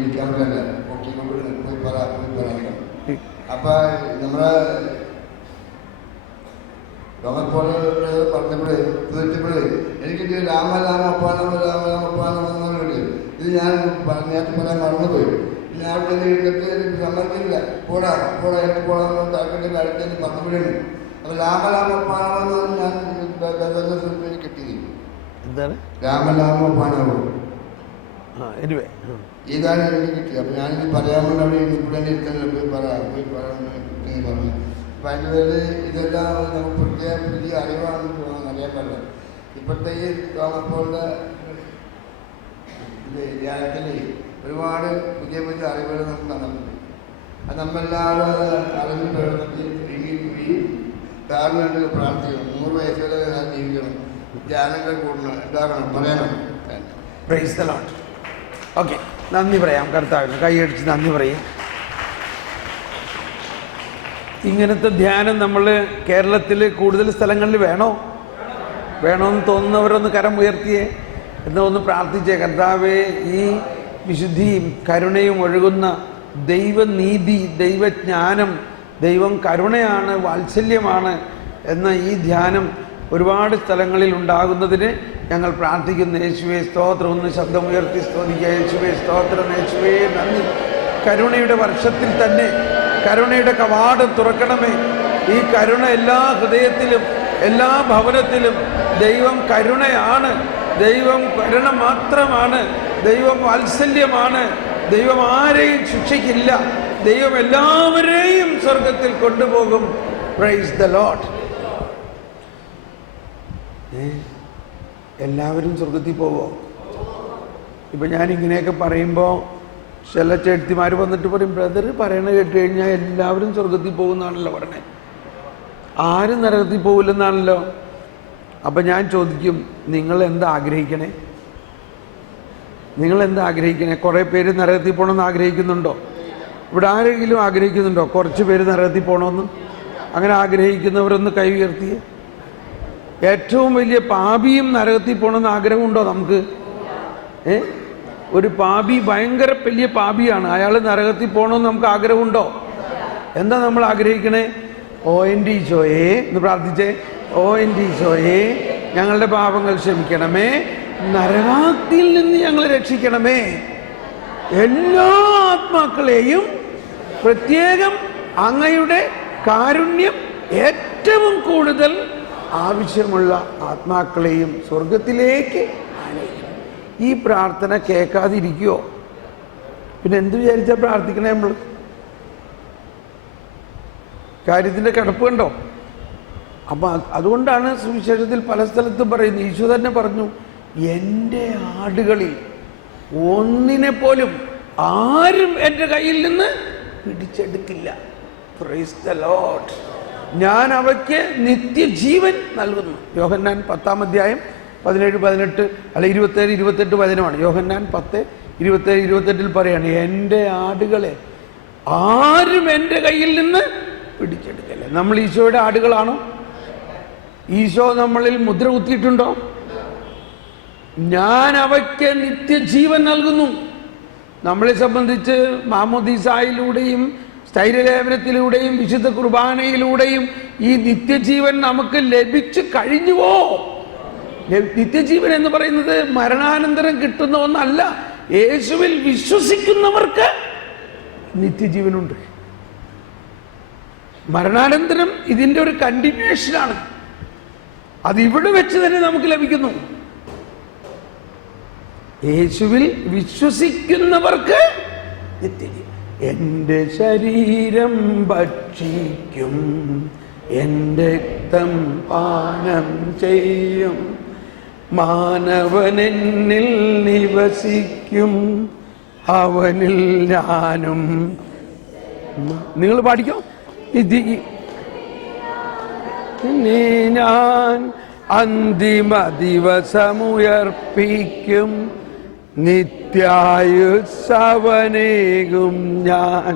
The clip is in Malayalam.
ഇരിക്കാൻ പറ്റില്ല, പോയി പറയാം. അപ്പൊ നമ്മളെ പോലെ പറഞ്ഞപ്പോഴേ തീർച്ചപ്പോഴേ എനിക്ക് രാമ രാമ അപ്പാ രാമ രാമ രാമ അപ്പാ രാമ ഇത് ഞാൻ നേരത്തെ പറയാൻ മറന്നുപോയി. പിന്നെ അവിടെ എഴുതിട്ട് എനിക്ക് സമ്മതിക്കില്ല, പോടാ പോടാ എനിക്ക് പോടാന്ന് താക്കൻ്റെ അടുത്തേക്ക് പറഞ്ഞപ്പോഴേ. അപ്പൊ രാമലാമ പാണവെന്ന് ഞാൻ കിട്ടി. എന്താണ് രാമലാമ പാണവോ? ഇതാണ് എനിക്ക് കിട്ടിയത്. അപ്പൊ ഞാനിത് പറയാൻ വേണ്ടി അവിടെ ഇവിടെ ഇരിക്കുന്നത് പോയി പറയാമെന്ന് പറഞ്ഞു. അപ്പം അതിൻ്റെ പേര് ഇതെല്ലാം നമുക്ക് പുതിയ അറിവാണെന്ന് തോന്നുന്നു, അറിയാൻ പറ്റില്ല. ഇപ്പോഴത്തെ ഈ തോമപ്പോളുടെ ധ്യാനത്തിൽ ഒരുപാട് പുതിയ പുതിയ അറിവുകൾ നമുക്ക് തന്നിട്ടുണ്ട്. അത് നമ്മളെല്ലാവരും അറിവിൽ പ്രവർത്തിച്ച് ഈ ധാരണ പ്രാർത്ഥിക്കണം. 100 വയസ്സ് വരെ ജീവിക്കണം, ധ്യാനങ്ങൾ കൂടണം, ഉണ്ടാകണം, പറയണം. Praise the Lord. ഓക്കെ, നന്ദി പറയാം കർത്താവിന്, കൈയടിച്ച് നന്ദി പറയും. ഇങ്ങനത്തെ ധ്യാനം നമ്മൾ കേരളത്തിൽ കൂടുതൽ സ്ഥലങ്ങളിൽ വേണമെന്ന് തോന്നുന്നവരൊന്ന് കരം ഉയർത്തിയേ, എന്നൊന്ന് പ്രാർത്ഥിച്ചേ. കർത്താവേ, ഈ വിശുദ്ധിയും കരുണയും ഒഴുകുന്ന ദൈവനീതി, ദൈവജ്ഞാനം, ദൈവം കരുണയാണ്, വാത്സല്യമാണ് എന്ന ഈ ധ്യാനം ഒരുപാട് സ്ഥലങ്ങളിൽ ഉണ്ടാകുന്നതിന് ഞങ്ങൾ പ്രാർത്ഥിക്കുന്നു. യേശുവേ സ്തോത്രം. ഒന്ന് ശബ്ദമുയർത്തി സ്തോതിക്കുക. യേശുവേ സ്തോത്രം, യേശുവേ നന്ദി. കരുണയുടെ വർഷത്തിൽ തന്നെ കരുണയുടെ കവാടം തുറക്കണമേ. ഈ കരുണ എല്ലാ ഹൃദയത്തിലും എല്ലാ ഭവനത്തിലും. ദൈവം കരുണയാണ്, ദൈവം കരുണ മാത്രമാണ്, ദൈവം വാത്സല്യമാണ്. ദൈവം ആരെയും ശിക്ഷിക്കില്ല, ദൈവം എല്ലാവരെയും സ്വർഗത്തിൽ കൊണ്ടുപോകും. Praise the Lord. എല്ലാവരും സ്വർഗത്തിൽ പോവോ? ഇപ്പം ഞാനിങ്ങനെയൊക്കെ പറയുമ്പോൾ ചില ചേട്ടത്തിമാർ വന്നിട്ട് പറയും, ബ്രദർ പറയണ കേട്ട് കഴിഞ്ഞാൽ എല്ലാവരും സ്വർഗത്തിൽ പോകുന്നതാണല്ലോ പറഞ്ഞേ, ആരും നരകത്തിൽ പോകില്ലെന്നാണല്ലോ. അപ്പം ഞാൻ ചോദിക്കും, നിങ്ങളെന്താ ആഗ്രഹിക്കണേ? കുറേ പേര് നരകത്തിൽ പോകണമെന്ന് ആഗ്രഹിക്കുന്നുണ്ടോ? ഇവിടെ ആരെങ്കിലും ആഗ്രഹിക്കുന്നുണ്ടോ കുറച്ച് പേര് നരകത്തിൽ പോകണമെന്ന്? അങ്ങനെ ആഗ്രഹിക്കുന്നവരൊന്ന് കൈ ഉയർത്തിയേ. ഏറ്റവും വലിയ പാപിയും നരകത്തിൽ പോകണമെന്ന് ആഗ്രഹമുണ്ടോ നമുക്ക്? ഒരു പാപി ഭയങ്കര വലിയ പാപിയാണ്, അയാൾ നരകത്തിൽ പോകണമെന്ന് നമുക്ക് ആഗ്രഹമുണ്ടോ? എന്താ നമ്മൾ ആഗ്രഹിക്കണേ? OND ഈശോയെ എന്ന് പ്രാർത്ഥിച്ചേ. OND ഈശോയെ, ഞങ്ങളുടെ പാപങ്ങൾ ക്ഷമിക്കണമേ, നരകാഗ്നിയിൽ നിന്ന് ഞങ്ങളെ രക്ഷിക്കണമേ. എല്ലാ ആത്മാക്കളെയും, പ്രത്യേകം അങ്ങയുടെ കാരുണ്യം ഏറ്റവും കൂടുതൽ ആവശ്യമുള്ള ആത്മാക്കളെയും സ്വർഗത്തിലേക്ക് ആനയിക്കണം. ഈ പ്രാർത്ഥന കേൾക്കാതിരിക്കുമോ? പിന്നെ എന്ത് വിചാരിച്ചാൽ പ്രാർത്ഥിക്കണേ? നമ്മൾ കാര്യത്തിൻ്റെ കിടപ്പ് കണ്ടോ? അപ്പം അതുകൊണ്ടാണ് സുവിശേഷത്തിൽ പല സ്ഥലത്തും പറയുന്നത്. ഈശോ തന്നെ പറഞ്ഞു, എൻ്റെ ആടുകളിൽ ഒന്നിനെ പോലും ആരും എൻ്റെ കയ്യിൽ നിന്ന് പിടിച്ചെടുക്കില്ല. Praise the Lord. ഞാൻ അവയ്ക്ക് നിത്യജീവൻ നൽകുന്നു. യോഹന്നാൻ 10-ാം അധ്യായം 17-18 അല്ല 27-28 വചനമാണ്. യോഹന്നാൻ 10:27-28 പറയാണ്, എൻ്റെ ആടുകളെ ആരും എൻ്റെ കയ്യിൽ നിന്ന് പിടിച്ചെടുക്കല്ലേ. നമ്മൾ ഈശോയുടെ ആടുകളാണോ? ഈശോ നമ്മളിൽ മുദ്ര കുത്തിയിട്ടുണ്ടോ? ഞാൻ അവയ്ക്ക് നിത്യജീവൻ നൽകുന്നു. നമ്മളെ സംബന്ധിച്ച് മാമോദീസായിലൂടെയും സ്ഥൈര്യലേപനത്തിലൂടെയും വിശുദ്ധ കുർബാനയിലൂടെയും ഈ നിത്യജീവൻ നമുക്ക് ലഭിച്ചു കഴിഞ്ഞുവോ? നിത്യജീവൻ എന്ന് പറയുന്നത് മരണാനന്തരം കിട്ടുന്ന ഒന്നല്ല. യേശുവിൽ വിശ്വസിക്കുന്നവർക്ക് നിത്യജീവനുണ്ട്. മരണാനന്തരം ഇതിൻ്റെ ഒരു കണ്ടിന്യൂഷനാണ്. അത് ഇവിടെ വെച്ച് തന്നെ നമുക്ക് ലഭിക്കുന്നു. യേശുവിൽ വിശ്വസിക്കുന്നവർക്ക് നിത്യജീവൻ. എൻ്റെ ശരീരം ഭക്ഷിക്കും, എൻ്റെ രക്തം പാനം ചെയ്യും, മാനവനെന്നിൽ നിവസിക്കും, അവനിൽ ഞാനും. നിങ്ങൾ പാടിക്കോ. ഞാൻ അന്തിമ ദിവസമുയർപ്പിക്കും, നിത്യായുസ്സവനേകും ഞാൻ.